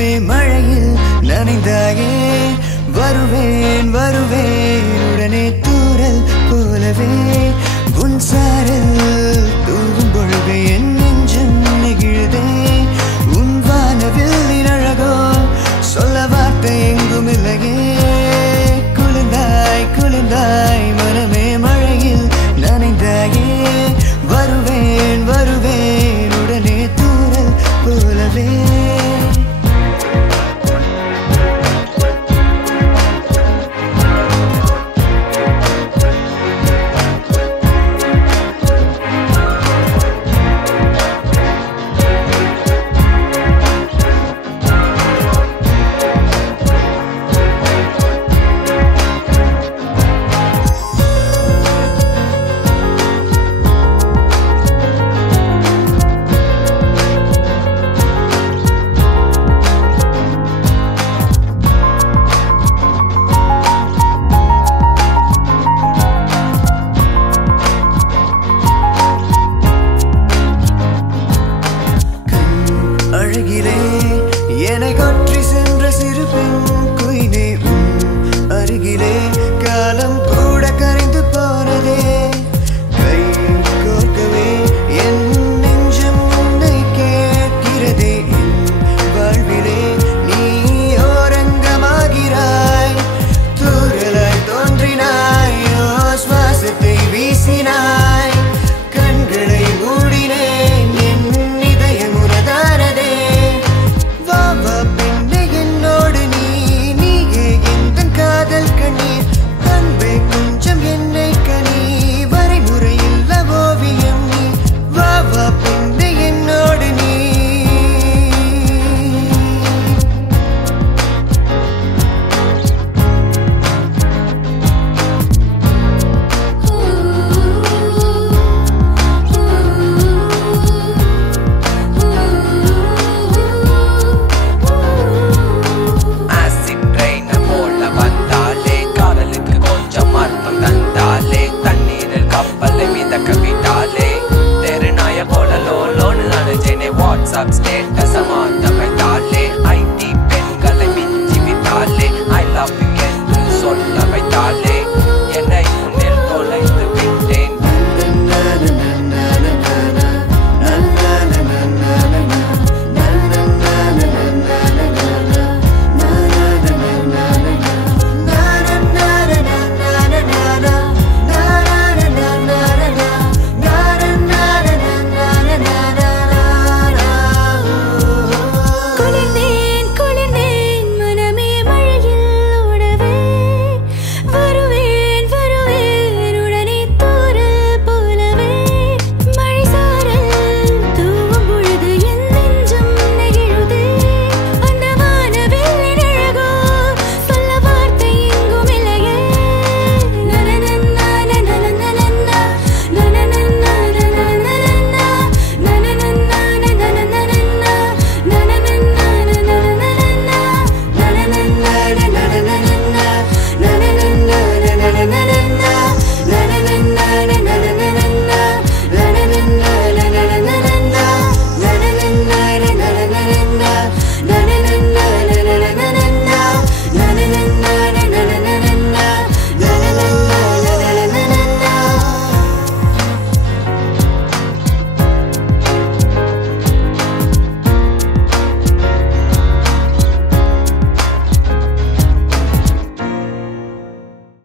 மனமே மழையில் நனைந்தாயே வருவேன் வருவேன் உடனே தூரல் போலவே உன் சாரல் தூவும் பொழுது என் நெஞ்சம் நெகிழுதே உன் வானவில் அழகோ சொல்ல வார்த்தை எங்கும் இல்லையே குளிர்ந்தாய் குளிர்ந்தாய் மனமே மழையில் நனைந்தாயே வருவேன் வருவேன் உடனே தூரல் போலவே அழகிலே என்னை கொற்றி சென்ற சிறு பெண் குயிலே அருகிலே காலம் கூட கரைந்து போனதே கை கோர்க்கவே என் நெஞ்சம் உன்னை கேட்கிறதே என் வாழ்விலே நீ ஓரங்கமாகிறாய் தூரலாய் தோன்றினாய் சுவாசத்தை வீசினாய் கண்களை மூடினேன் என் இதயம் உனதானதே பெண்ணே என்னோடு நீயே எந்த காதல் கண்ணீர் அன்பே கொஞ்சம் என்னை கனி வரைமுறையில் ஓவியம் நீ வா பெண்ணே என்னோடு நீ WhatsApp status மாத்தவைத்தாலே IT பெண்களை மிஞ்சி விட்டாலே I love you என்று சொல்ல வைத்தாலே